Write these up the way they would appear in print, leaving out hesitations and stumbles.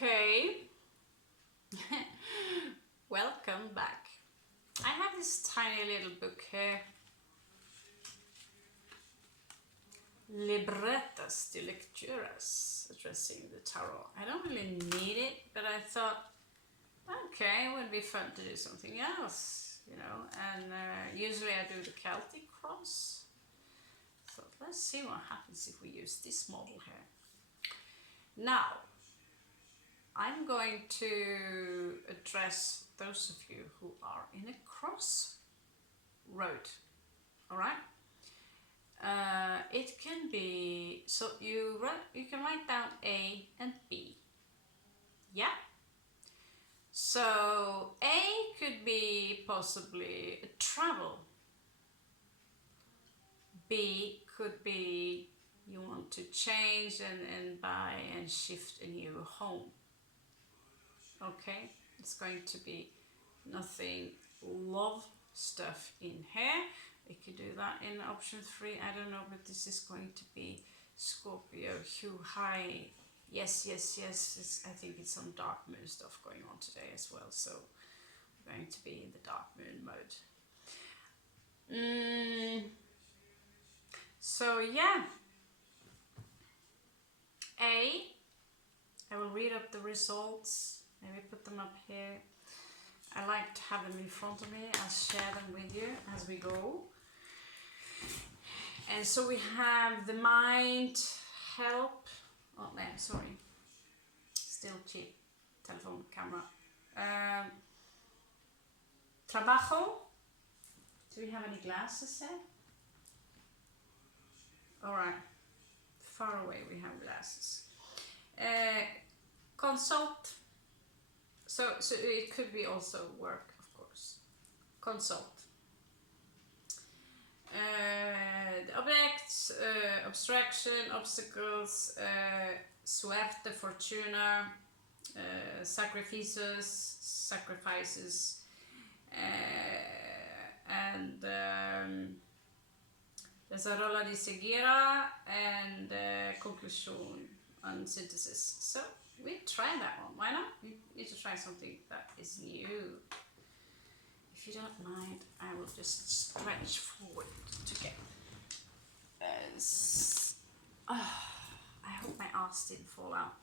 Okay. Welcome back. I have this tiny little book here. Libretas de lecturas, addressing the tarot. I don't really need it, but I thought, okay, it would be fun to do something else, you know. And usually I do the Celtic Cross. So let's see what happens if we use this model here. Now, I'm going to address those of you who are in a crossroad, all right? It can be, so you can write down A and B, yeah? So A could be possibly a travel. B could be you want to change and buy and shift a new home. Okay, it's going to be nothing love stuff in here. We could do that in option 3. I don't know, but this is going to be Scorpio, hue high. Yes. I think it's some dark moon stuff going on today as well. So we're going to be in the dark moon mode. So yeah, I will read up the results. Maybe put them up here. I like to have them in front of me. I'll share them with you as we go. And so we have the mind, help. Oh, no, sorry. Still cheap. Telephone, camera. Trabajo. Do we have any glasses there? All right. Far away we have glasses. Consult. So it could be also work, of course. Consult. The objects, abstraction, obstacles, suerte, fortuna, sacrifices, and desarrollo di seguirá, and conclusion and synthesis. So we try that one. Why not? You need to try something that is new. If you don't mind, I will just stretch forward to get. I hope my ass didn't fall out.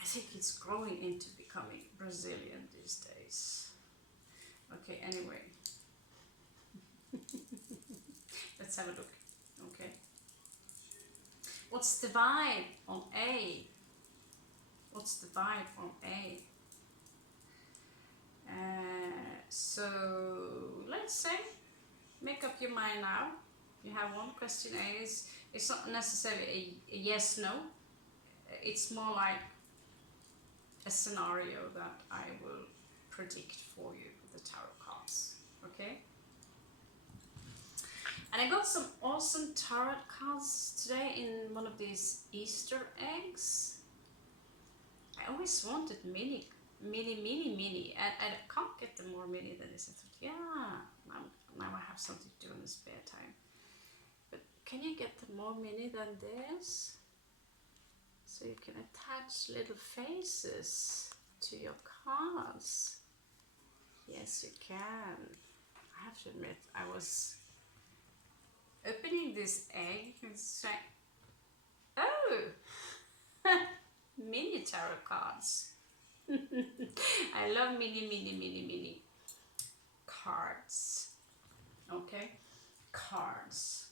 I think it's growing into becoming Brazilian these days. Okay, anyway. Let's have a look. Okay. What's the vibe on A? What's the vibe on A? So let's say, make up your mind now. You have one question A. It's not necessarily a yes, no. It's more like a scenario that I will predict for you with the tarot cards. Okay? And I got some awesome tarot cards today in one of these Easter eggs. I always wanted mini, and I can't get them more mini than this. I thought, yeah, now I have something to do in the spare time. But can you get them more mini than this? So you can attach little faces to your cards. Yes, you can. I have to admit, I was opening this egg and saying, oh, mini tarot cards. I love mini cards. Okay, cards.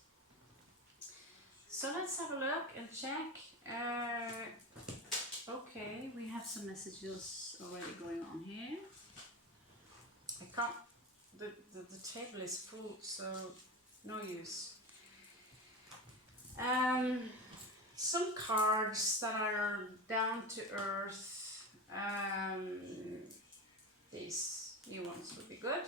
So let's have a look and check. Okay, we have some messages already going on here. I can't, the table is full, so no use. Some cards that are down to earth. These new ones would be good.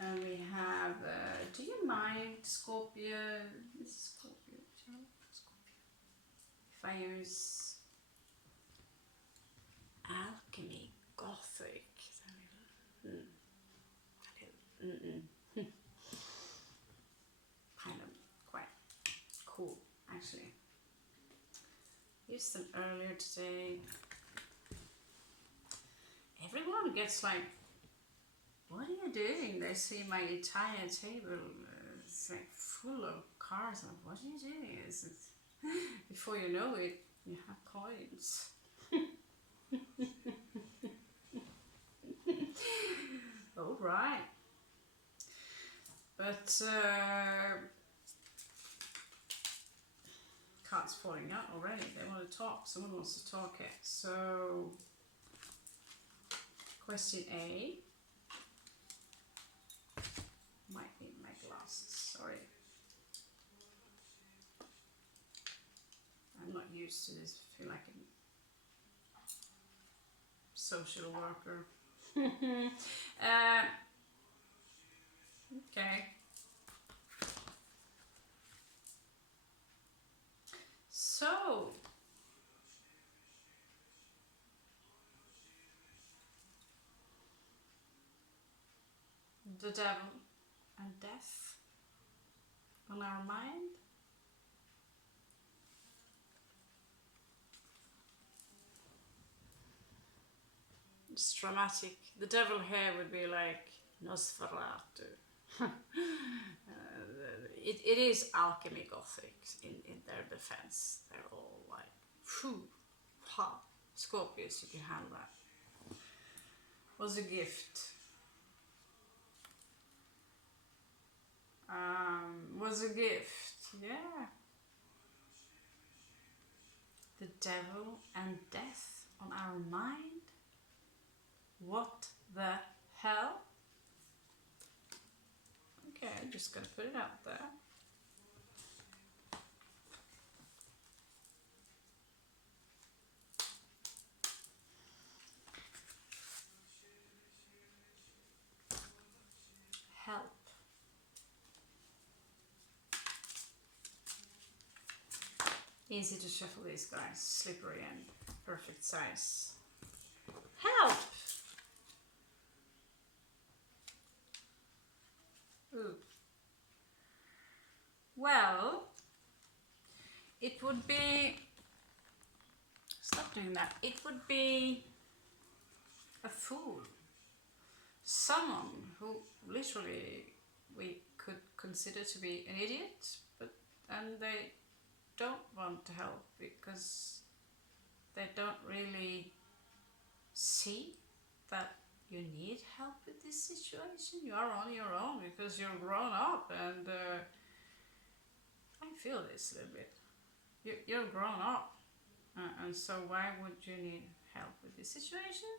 And we have, do you mind Scorpio? This is Scorpio. If I use alchemy, gothic, kind of quite cool, actually. Used them earlier today. Everyone gets like, what are you doing? They see my entire table, it's like full of cards. Like, what are you doing? Before you know it, you have coins. All right. But cards falling out already. They want to talk. Someone wants to talk it. So, question A. Might need my glasses. Sorry. I'm not used to this. I feel like a social worker. Okay. So, the devil and death on our mind. It's dramatic. The devil here would be like Nosferatu. It is alchemy gothic in their defense. They're all like, phew, ha, Scorpios, you can handle that. Was a gift. Was a gift, yeah. The devil and death on our mind. What the hell? Okay, I'm just gonna put it out there. Help. Easy to shuffle these guys, slippery and perfect size. Help! Ooh. Well, it would be, stop doing that, it would be a fool. Someone who literally we could consider to be an idiot, and they don't want to help because they don't really see that you need help with this situation. You are on your own because you're grown up, and I feel this a little bit. You're grown up, and so why would you need help with this situation?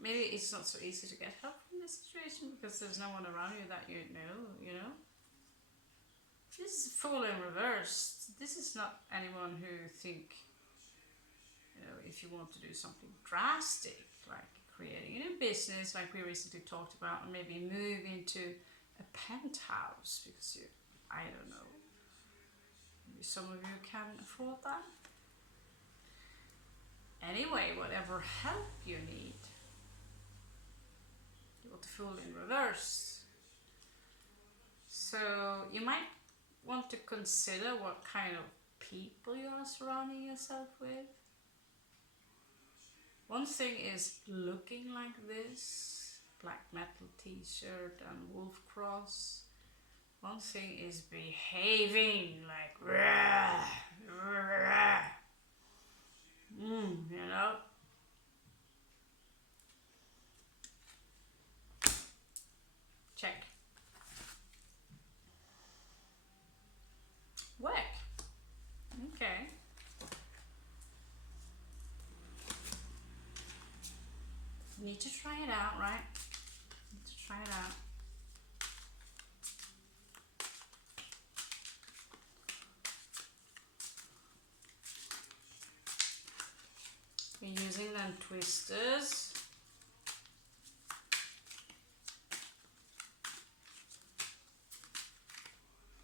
Maybe it's not so easy to get help in this situation because there's no one around you that you know. This is fool in reverse. This is not anyone who think, if you want to do something drastic, like creating a new business, like we recently talked about, and maybe move into a penthouse because I don't know, maybe some of you can afford that. Anyway, whatever help you need, you want the fool in reverse. So you might want to consider what kind of people you are surrounding yourself with. One thing is looking like this, black metal t-shirt and wolf cross. One thing is behaving like rah, rah. Check. Work. Okay. Need to try it out, right? Need to try it out. We're using them twisters.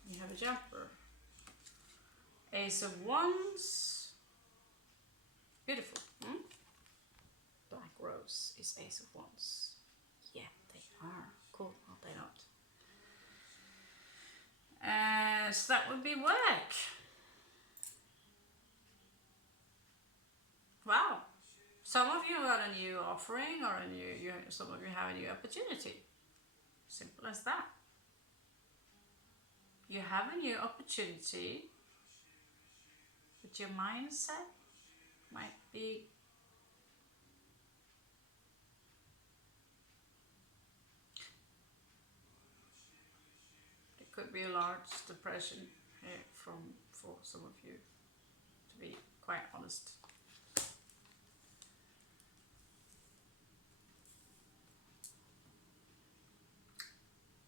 You have a jumper. Ace of Wands. Beautiful. Black Rose is Ace of Wands. Yeah, they are. Cool, are they not? So that would be work. Wow. Some of you got a new offering, or some of you have a new opportunity. Simple as that. You have a new opportunity, but your mindset might be it could be a large depression here for some of you, to be quite honest.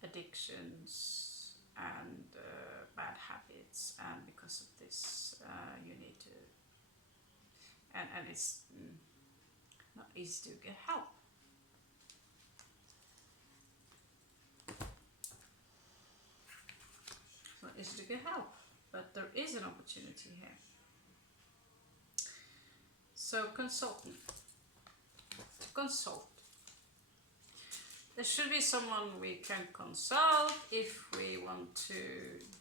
Addictions and bad habits, and because of this you need to, and it's not easy to get help. It's not easy to get help, but there is an opportunity here. So consult. There should be someone we can consult if we want to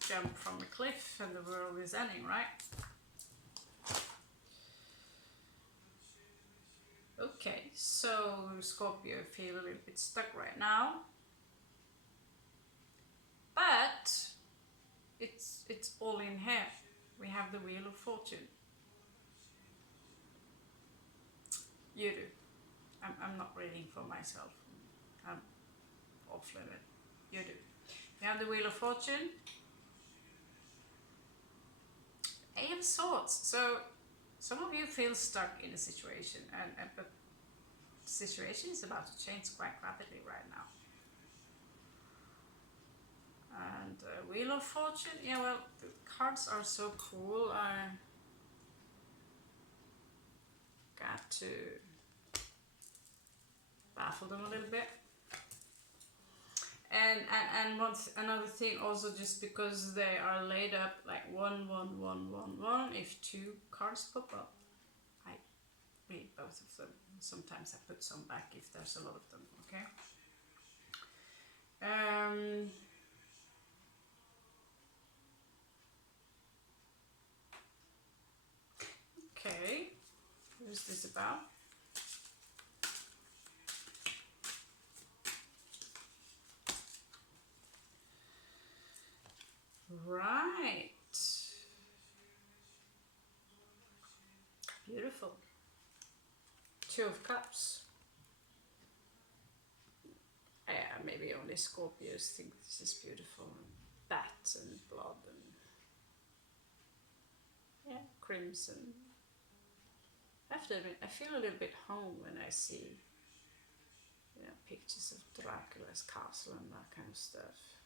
jump from a cliff and the world is ending, right? Okay, so Scorpio feel a little bit stuck right now, but it's all in here. We have the Wheel of Fortune. You do. I'm not reading for myself. I'm off limit. You do. You have the Wheel of Fortune. Eight of Swords. So some of you feel stuck in a situation, but the situation is about to change quite rapidly right now. And Wheel of Fortune. Yeah, well, the cards are so cool. I got to baffle them a little bit. And another thing also, just because they are laid up like 1, 1, 1, 1, 1, if 2 cards pop up, I read both of them. Sometimes I put some back if there's a lot of them, okay? Okay, who's this about? Right. Beautiful. 2 of Cups. Yeah, maybe only Scorpios think this is beautiful. Bats and blood and yeah, crimson. I have to admit, I feel a little bit home when I see, you know, pictures of Dracula's castle and that kind of stuff.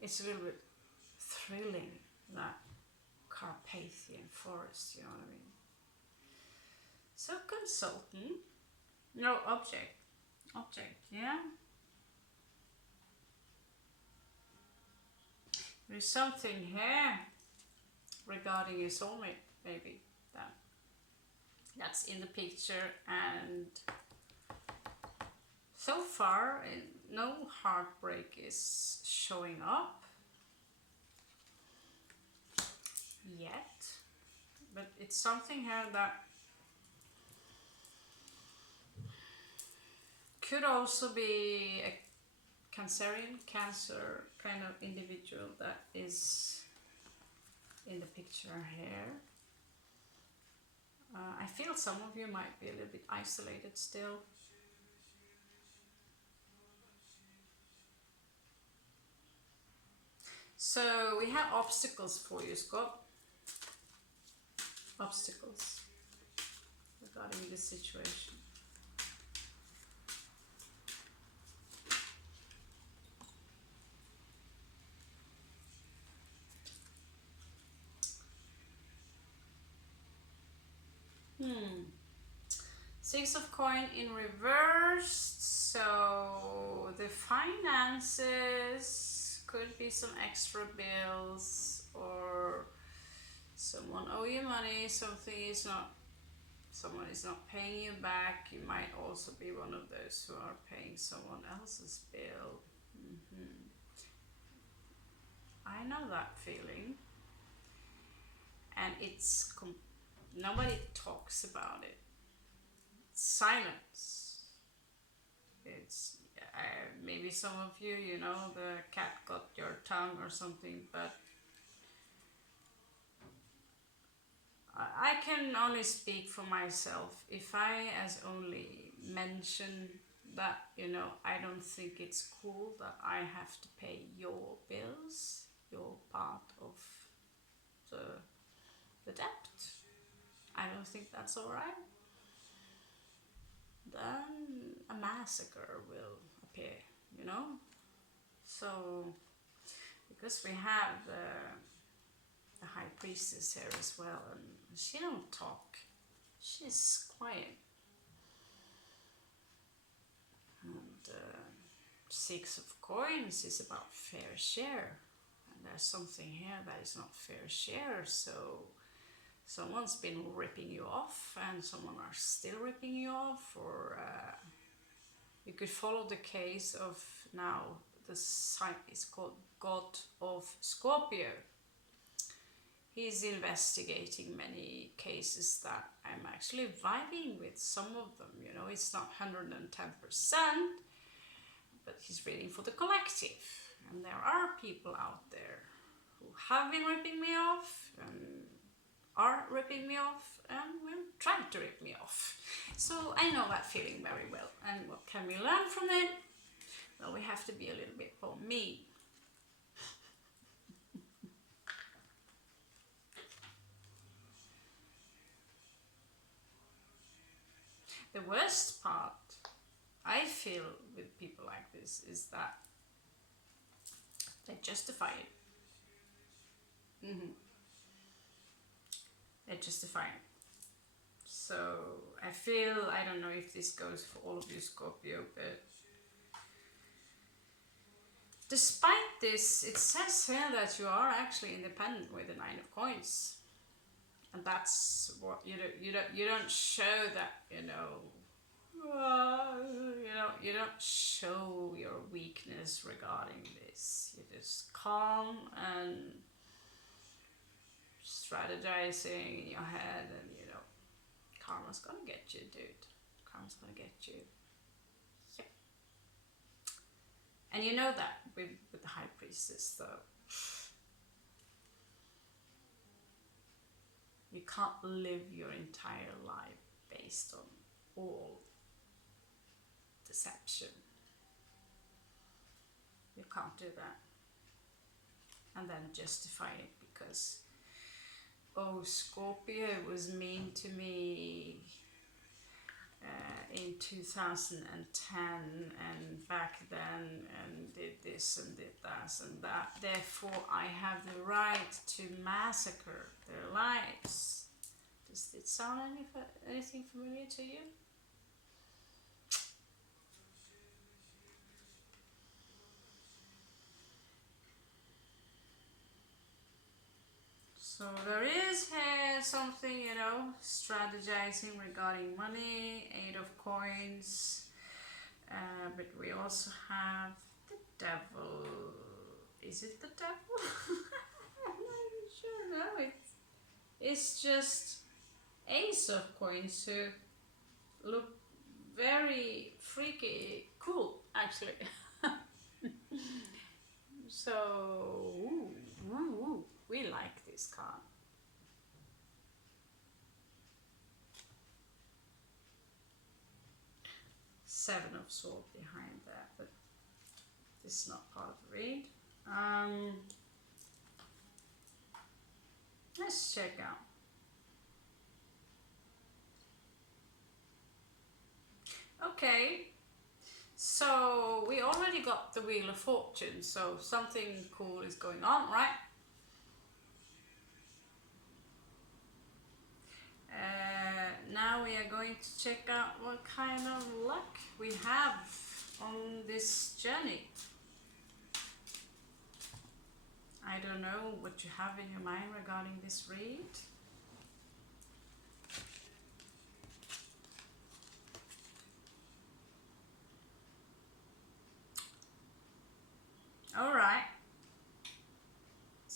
It's a little bit thrilling, that Carpathian forest, you know what I mean? So consultant, no object, yeah? There's something here regarding your soulmate, maybe, that's in the picture, and so far no heartbreak is showing up yet, but it's something here that could also be a Cancer kind of individual that is in the picture here. I feel some of you might be a little bit isolated still. So we have obstacles for you, Scott. Obstacles regarding this situation. Six of coin in reverse, so the finances could be some extra bills, or someone owe you money, something is not someone is not paying you back. You might also be one of those who are paying someone else's bill. I know that feeling, and it's nobody talks about it. Silence. It's maybe some of you, you know, the cat got your tongue or something, but I can only speak for myself. If I as only mention that, you know, I don't think it's cool that I have to pay your bills, your part of the debt. I don't think that's alright. Then a massacre will appear, you know. So, because we have the high priestess here as well, and she don't talk. She's quiet. And Six of Coins is about fair share. And there's something here that is not fair share, so someone's been ripping you off and someone are still ripping you off, or you could follow the case of now, the site is called God of Scorpio. He's investigating many cases that I'm actually vibing with some of them, you know, it's not 110%, but he's reading for the collective. And there are people out there who have been ripping me off and are ripping me off and will try to rip me off. So I know that feeling very well. And what can we learn from it? Well, we have to be a little bit more mean. The worst part I feel with people like this is that they justify it. They justify it. So I feel, I don't know if this goes for all of you Scorpio, but despite this, it says here that you are actually independent with the Nine of Coins. And that's what you don't show that, you don't show your weakness regarding this. You're just calm and strategizing in your head, and karma's gonna get you, dude. Karma's gonna get you. Yeah. And you know that with the High Priestess, though. You can't live your entire life based on all deception. You can't do that. And then justify it because, oh, Scorpio was mean to me in 2010 and back then, and did this and did that and that. Therefore, I have the right to massacre their lives. Does it sound anything familiar to you? So there is here something, strategizing regarding money, 8 of Coins, but we also have the Devil. Is it the Devil? I'm not even sure. No, it's just Ace of Coins who look very freaky cool, actually. So, we like this card. Seven of Swords behind that, but this is not part of the read. Let's check out. Okay, so we already got the Wheel of Fortune, so something cool is going on, right? Now we are going to check out what kind of luck we have on this journey. I don't know what you have in your mind regarding this read.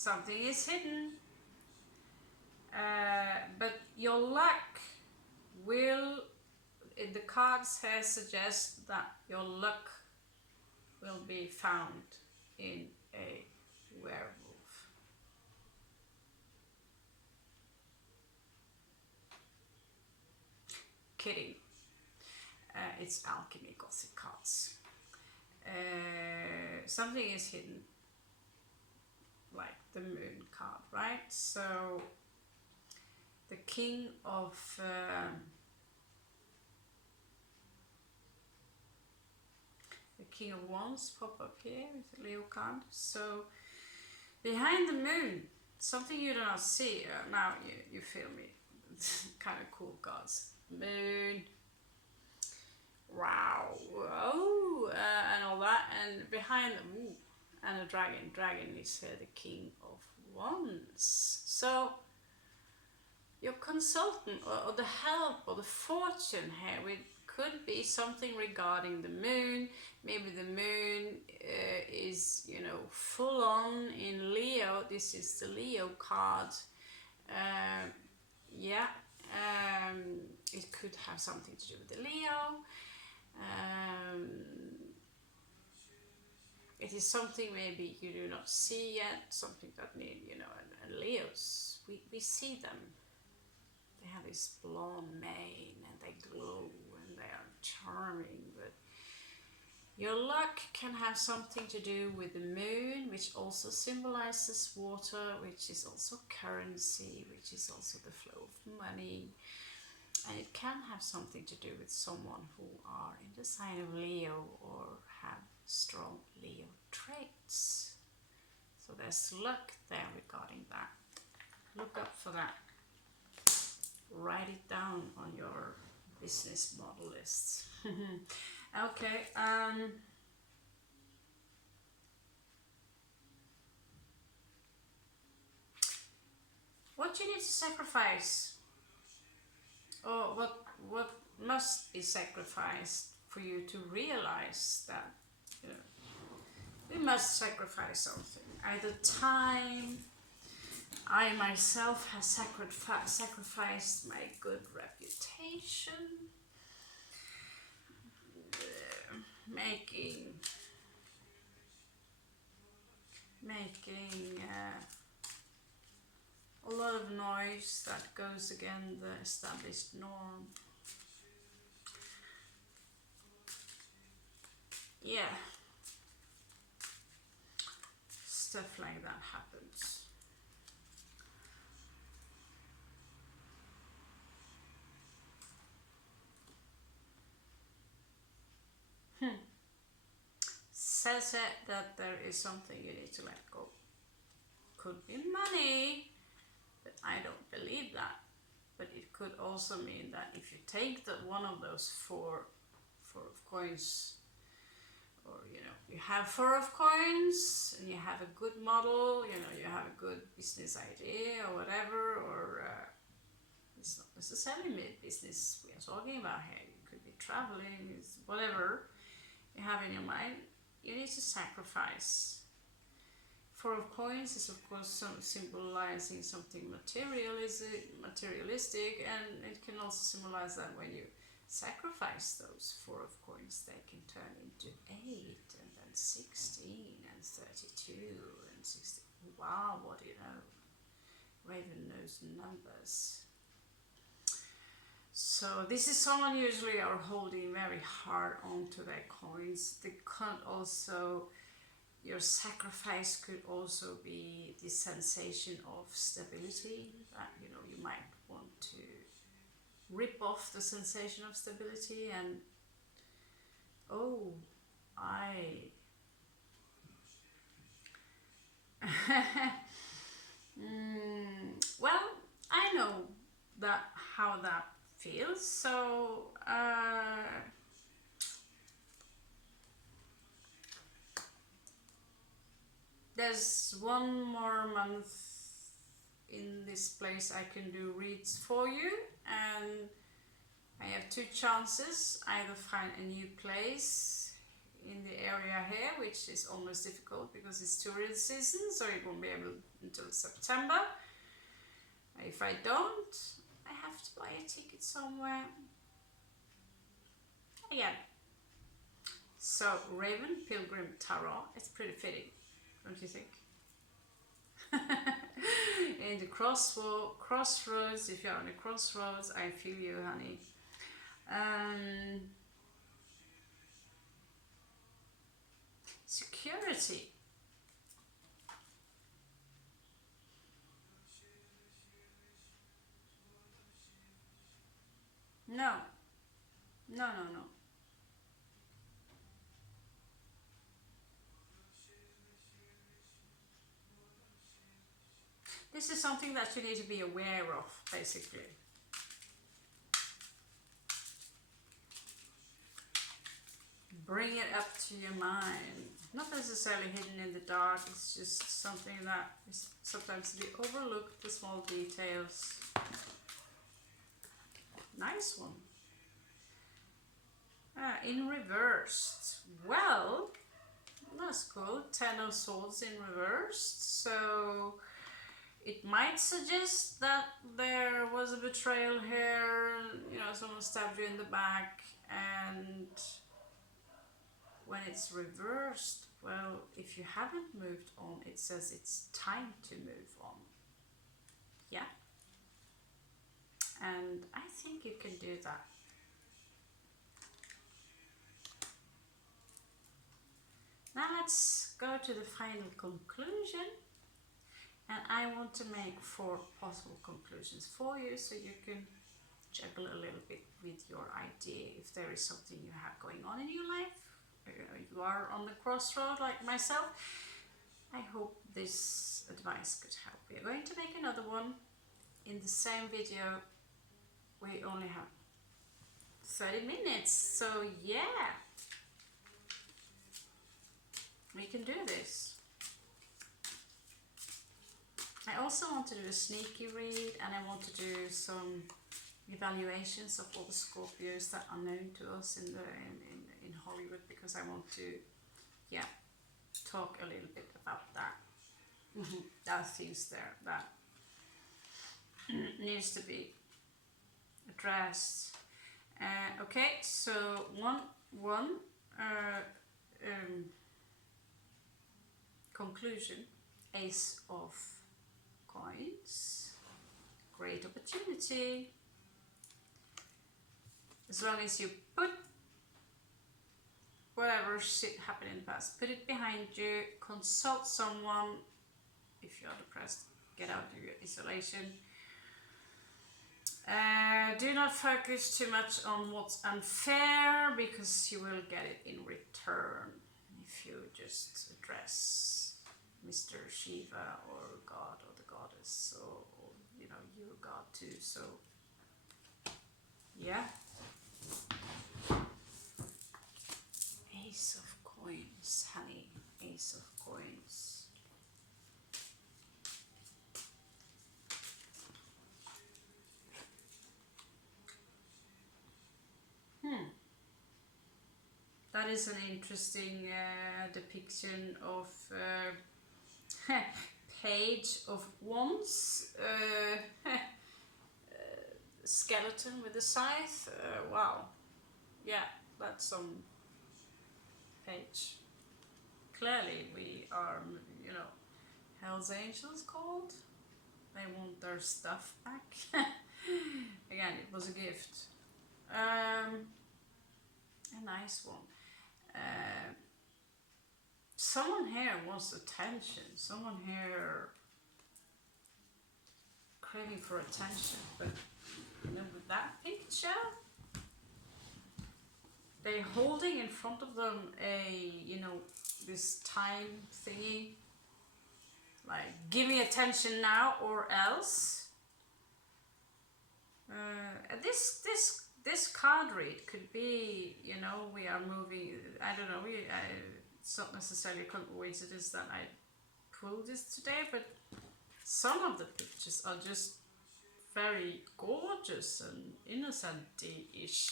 something is hidden. But your luck will, the cards here suggest that your luck will be found in a werewolf. Kidding. It's alchemy gothic cards. Something is hidden, like the moon card, right? So the king of wands pop up here with the Leo card. So behind the moon, something you do not see. Now you feel me. Kind of cool cards. Moon. Wow. Oh, and all that. And behind them, ooh, and a dragon. Dragon is here the king of wands. So your consultant or the help or the fortune here could be something regarding the moon. Maybe the moon is, you know, full on in Leo. This is the Leo card. Yeah, it could have something to do with the Leo. It is something maybe you do not see yet, something that need, you know, and Leos, we see them. They have this blonde mane and they glow and they are charming, but your luck can have something to do with the moon, which also symbolizes water, which is also currency, which is also the flow of money. And it can have something to do with someone who are in the sign of Leo or have strong Leo traits. So there's luck there regarding that. Look up for that. Write it down on your business model list. Okay. What you need to sacrifice? Or what must be sacrificed for you to realize that, you know, we must sacrifice something. Either time. I myself have sacrificed my good reputation, making a lot of noise that goes against the established norm. Yeah, stuff like that happens. Says it that there is something you need to let go. Could be money, but I don't believe that. But it could also mean that if you take one of those four of coins, or you know, you have 4 of coins and you have a good model, you know, you have a good business idea or whatever, or it's not necessarily business we are talking about here. It could be traveling, it's whatever you have in your mind. You need to sacrifice. 4 of coins is of course symbolizing something materialistic, and it can also symbolize that when you sacrifice those 4 of coins, they can turn into 8 and then 16 and 32 and 60. Wow, what do you know? Raven knows numbers. So this is someone usually are holding very hard onto their coins. They can't also, your sacrifice could also be the sensation of stability, that, you know, you might want to rip off the sensation of stability and, oh, well, I know that how that feels, so there's 1 more month in this place I can do reads for you, and I have 2 chances. Either find a new place in the area here, which is almost difficult because it's tourism season, so it won't be able until September. If I don't, I have to buy a ticket somewhere. Again. So, Raven Pilgrim Tarot, it's pretty fitting, don't you think? In the crossroads, if you're on the crossroads, I feel you, honey. Security. No. No, no, no. This is something that you need to be aware of, basically. Bring it up to your mind. Not necessarily hidden in the dark, it's just something that is sometimes to be overlooked, the small details. Nice one. In reversed. Well, that's cool. 10 of Swords in reversed. So it might suggest that there was a betrayal here. You know, someone stabbed you in the back, and when it's reversed, well, if you haven't moved on, it says it's time to move on. Yeah. And I think you can do that. Now let's go to the final conclusion. And I want to make 4 possible conclusions for you, so you can juggle a little bit with your idea if there is something you have going on in your life. You are on the crossroad like myself. I hope this advice could help. We are going to make another one in the same video. We only have 30 minutes, so yeah, we can do this. I also want to do a sneaky read, and I want to do some evaluations of all the Scorpios that are known to us in Hollywood, because I want to, yeah, talk a little bit about that. There are things there that needs to be addressed. Okay, so one conclusion: Ace of Coins, great opportunity. As long as you put whatever shit happened in the past, put it behind you, consult someone. If you're depressed, get out of your isolation. Do not focus too much on what's unfair, because you will get it in return if you just address Mr. Shiva or God or the goddess, or you know, you're God too. So yeah. Ace of Coins, honey. Ace of Coins. That is an interesting depiction of Page of Wands, skeleton with a scythe. Wow, yeah, that's some page. Clearly, we are, you know, Hell's Angels called. They want their stuff back. Again, it was a gift. A nice one. Someone here wants attention. Someone here craving for attention. But you know, with that picture, they're holding in front of them a, you know, this time thingy. Like, give me attention now or else. This card read could be, you know, we are moving. I don't know. It's not necessarily a coincidence that I pulled this today, but some of the pictures are just very gorgeous and innocent-ish,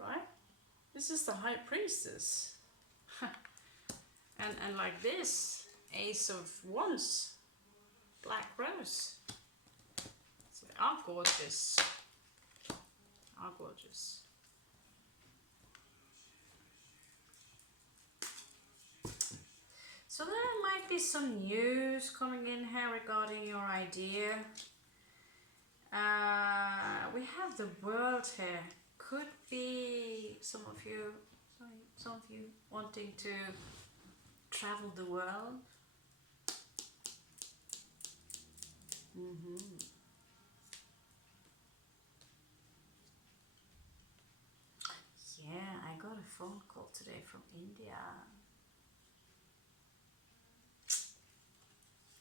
right? This is the High Priestess. and like this, Ace of Wands, Black Rose. So they are gorgeous. Are gorgeous. So there might be some news coming in here regarding your idea. We have the world here. Could be some of you wanting to travel the world. Yeah, I got a phone call today from India.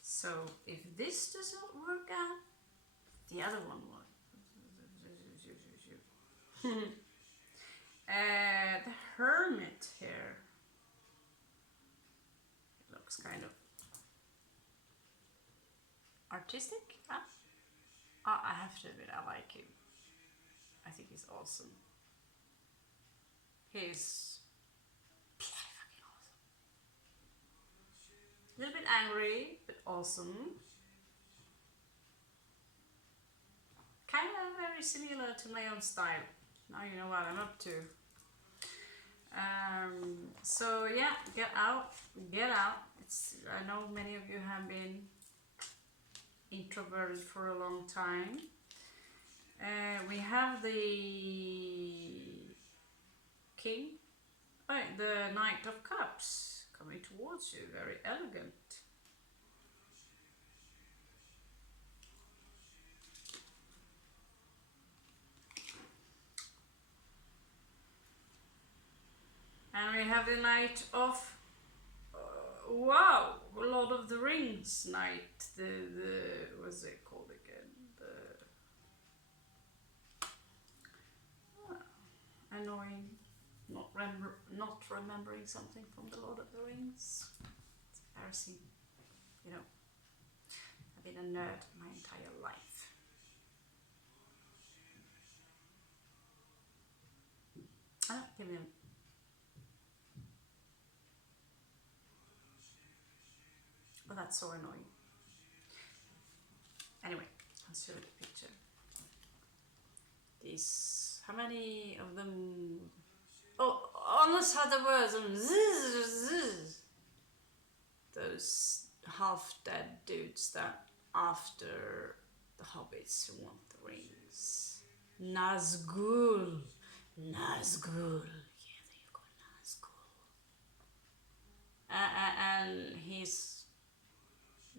So if this doesn't work out, the other one will. The Hermit here. It looks kind of artistic. Huh? Oh, I have to admit, I like him. I think he's awesome. He's fucking awesome. A little bit angry, but awesome. Kind of very similar to my own style. Now you know what I'm up to. So yeah, get out. I know many of you have been introverted for a long time. We have the King, the Knight of Cups coming towards you, very elegant. And we have the Knight of wow, Lord of the Rings Knight. The what's it called again? The annoying, not remembering something from the Lord of the Rings. It's embarrassing, you know. I've been a nerd my entire life. Give me a. Oh, that's so annoying. Anyway, I'll show you the picture. These, how many of them? Oh, almost had the words. Those half-dead dudes that after the hobbits who want the rings. Nazgul. Yeah, there you go, Nazgul. And he's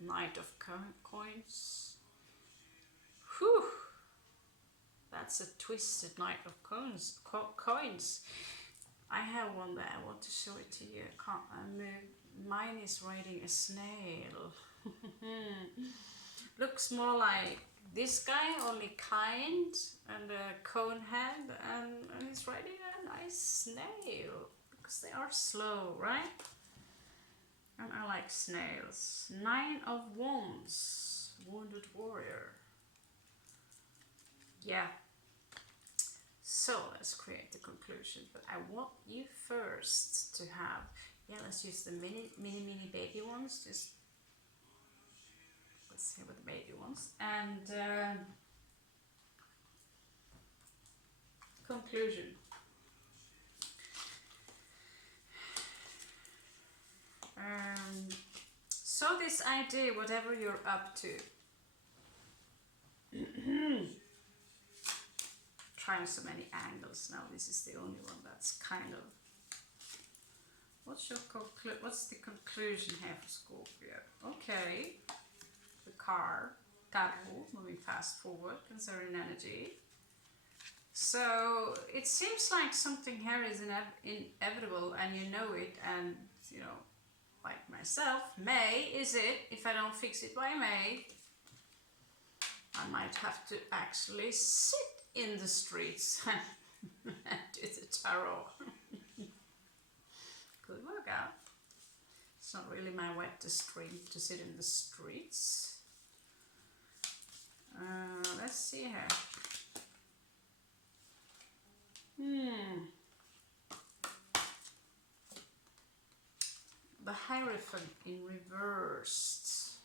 Knight of Coins. Whew! That's a twisted Knight of Coins. I have one there. I want to show it to you. I can't move. Mine is riding a snail. Looks more like this guy, only kind, and a cone head, and he's riding a nice snail because they are slow, right? And I like snails. 9 of Wands, Wounded Warrior. Yeah. So let's create the conclusion. But I want you first to have. Yeah, let's use the mini baby ones. Just let's see what the baby ones. And conclusion. So this idea, whatever you're up to, trying so many angles now. This is the only one that's kind of. What's the conclusion here for Scorpio? Okay, the car, moving fast forward, conserving energy. So it seems like something here is inevitable, and you know it, and you know. Like myself, May is it. If I don't fix it by May, I might have to actually sit in the streets and do the tarot. Could work out. It's not really my wettest dream to sit in the streets. Let's see here. Hierophant in reversed.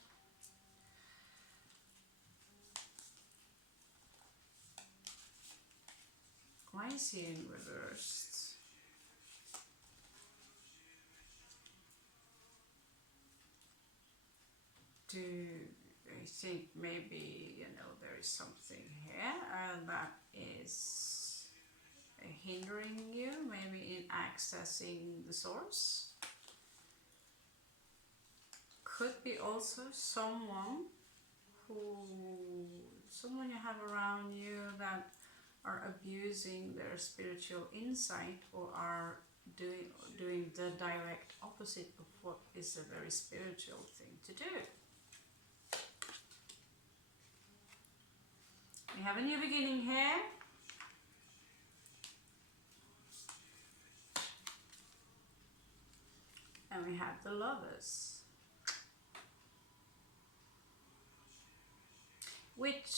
Why is he in reversed? Do I think maybe, you know, there is something here that is hindering you, maybe in accessing the source? Could be also someone you have around you that are abusing their spiritual insight, or are doing the direct opposite of what is a very spiritual thing to do. We have a new beginning here. And we have the Lovers, which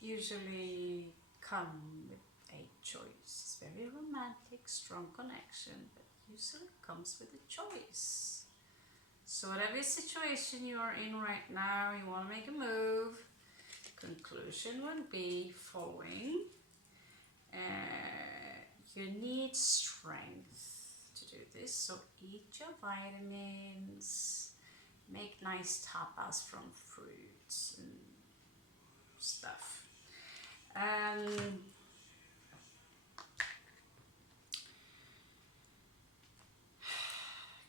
usually come with a choice. It's very romantic, strong connection, but usually comes with a choice. So whatever situation you are in right now, you want to make a move, conclusion would be following. You need strength to do this, so eat your vitamins, make nice tapas from fruits and stuff.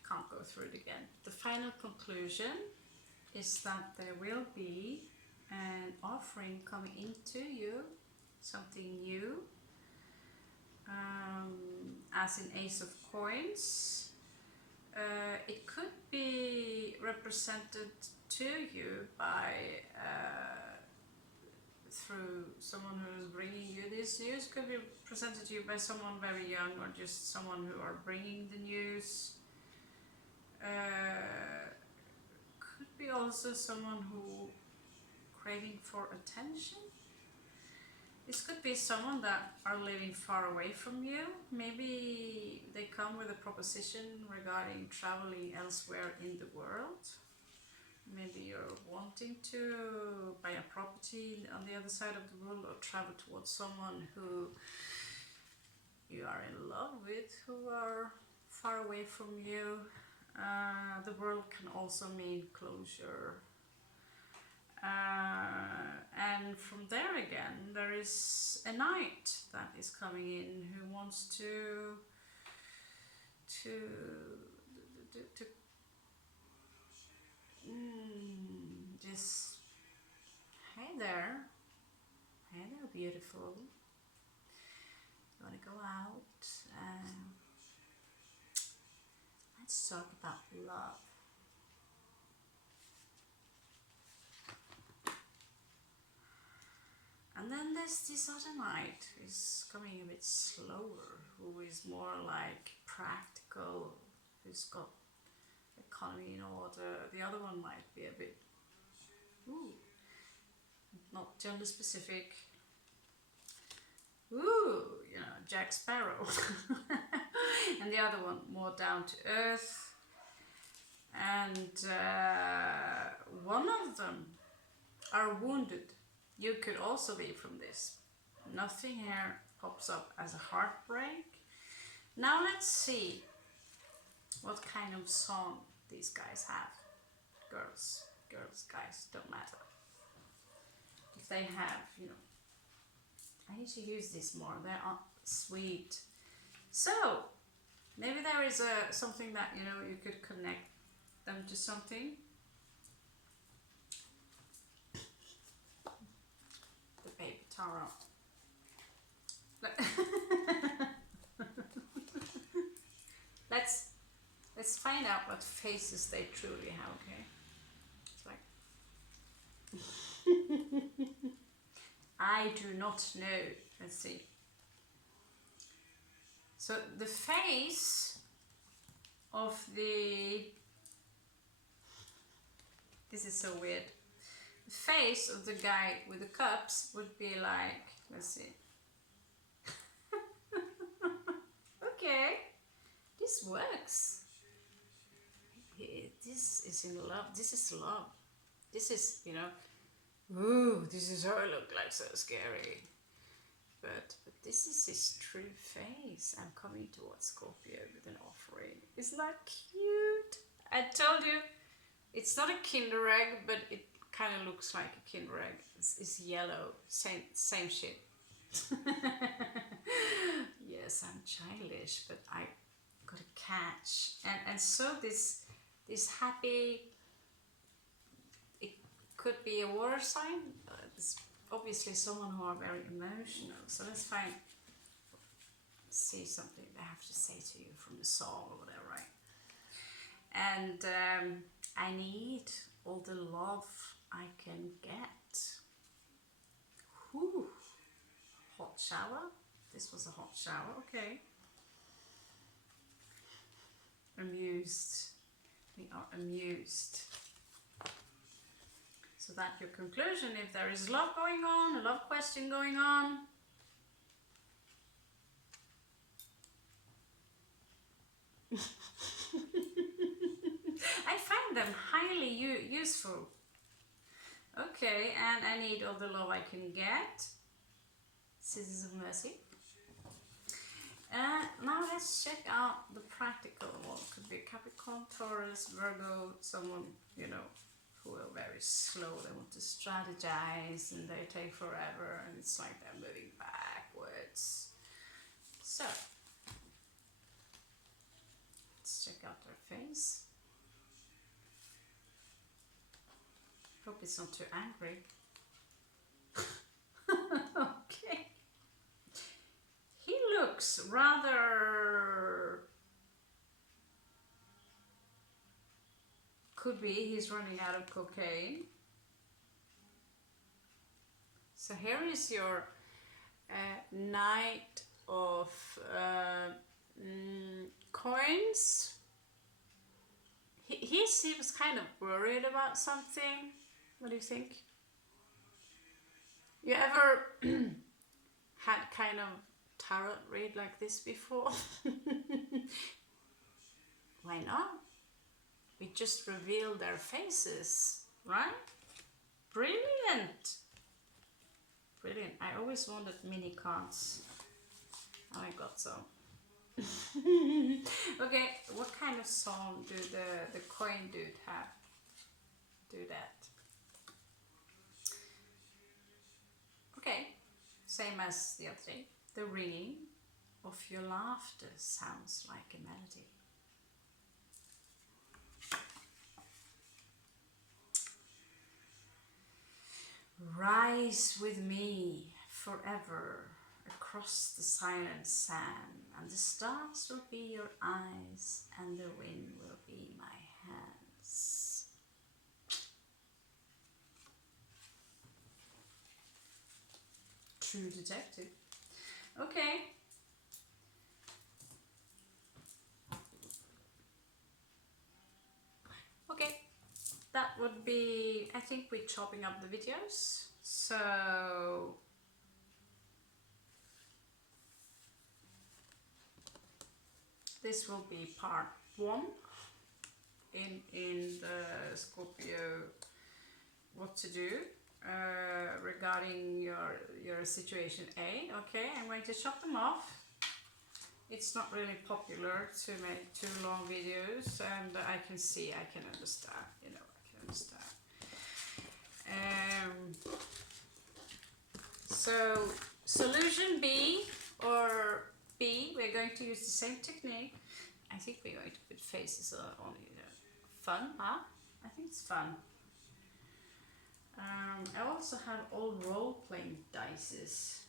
Can't go through it again. The final conclusion is that there will be an offering coming into you, something new, as in Ace of Coins. It could be represented to you by through someone who is bringing you this news. Could be presented to you by someone very young, or just someone who are bringing the news. Could be also someone who craving for attention. This could be someone that are living far away from you. Maybe they come with a proposition regarding traveling elsewhere in the world. Maybe you're wanting to buy a property on the other side of the world, or travel towards someone who you are in love with, who are far away from you. The world can also mean closure. And from there again, there is a knight that is coming in who wants to just, hey there, beautiful. You want to go out? Let's talk about love. And then there's this other knight who's coming a bit slower, who is more like practical, who's got economy in order. The other one might be a bit, not gender specific. You know, Jack Sparrow. And the other one more down to earth. And one of them are wounded. You could also be from this. Nothing here pops up as a heartbreak. Now let's see what kind of song these guys have. Girls, guys, don't matter. If they have, you know, I need to use this more. They are sweet. So maybe there is something that, you know, you could connect them to something. The baby tarot. Let's find out what faces they truly have, okay? It's like I do not know. Let's see. So the face of the, this is so weird. The face of the guy with the cups would be like, let's see. Okay, this works. is in love. This is love. This is, you know, ooh, this is how I look like, so scary. But this is his true face. I'm coming towards Scorpio with an offering. Isn't that cute? I told you, it's not a Kinder egg, but it kind of looks like a Kinder egg. It's yellow. Same shit. Yes, I'm childish, but I got a catch. And so this happy, it could be a water sign. It's obviously someone who are very emotional. So let's see something they have to say to you from the song or whatever, right? And I need all the love I can get. Whew. Hot shower. This was a hot shower, okay. Amused. We are amused. So that's your conclusion. If there is love going on, a love question going on, I find them highly useful. Okay, and I need all the love I can get. Scissors of Mercy. Now let's check out the practical one. Could be Capricorn, Taurus, Virgo, someone, you know, who are very slow. They want to strategize and they take forever and it's like they're moving backwards. So, let's check out their face. Hope it's not too angry. Okay. He looks rather... Could be he's running out of cocaine. So here is your Knight of coins. He seems kind of worried about something. What do you think? You ever had kind of tarot read like this before? Why not? We just reveal their faces, right? Brilliant! Brilliant. I always wanted mini cards. I got some. Okay, what kind of song do the coin dude have? Do that. Okay, same as the other day. The ringing of your laughter sounds like a melody. Rise with me forever across the silent sand, and the stars will be your eyes, and the wind will be my hands. True detective. Okay. Okay. That would be, I think we're chopping up the videos. So this will be part 1 in the Scorpio what to do regarding your situation A. Okay, I'm going to chop them off. It's not really popular to make too long videos, and I can see, I can understand, you know, I can understand. So solution B or B, we're going to use the same technique. I think we're going to put faces on it. Fun, huh? I think it's fun. I also have all role-playing dices.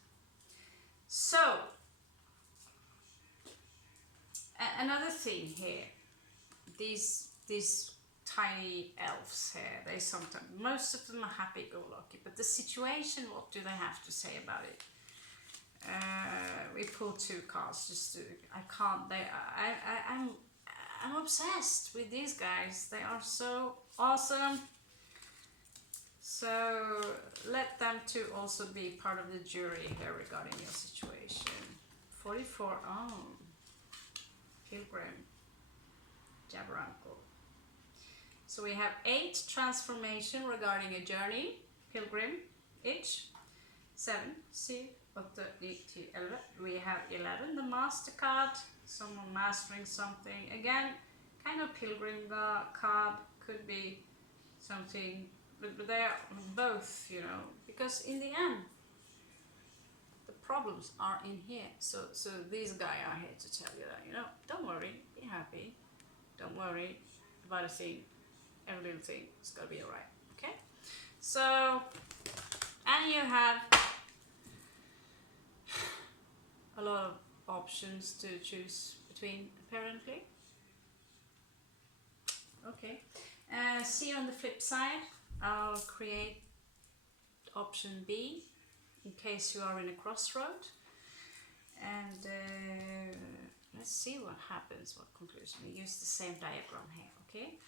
So, another thing here, these tiny elves here, they sometimes, most of them are happy-go-lucky, but the situation, what do they have to say about it? We pull 2 cards just to, I can't, I'm obsessed with these guys. They are so awesome. So let them to also be part of the jury here regarding your situation. 44, oh, Pilgrim, Jabberuncle. So we have 8 transformation regarding a journey, pilgrim each. 7, 7, 8, 9, 10, 11. We have 11, the master card, someone mastering something. Again, kind of pilgrim card, could be something, but they are both, you know, because in the end, the problems are in here. So these guys are here to tell you that, you know, don't worry, be happy, don't worry about a thing, every little thing is gonna be alright, okay? So, and you have a lot of options to choose between, apparently. Okay, see on the flip side, I'll create option B in case you are in a crossroad, and let's see what happens, what conclusion. We use the same diagram here, okay?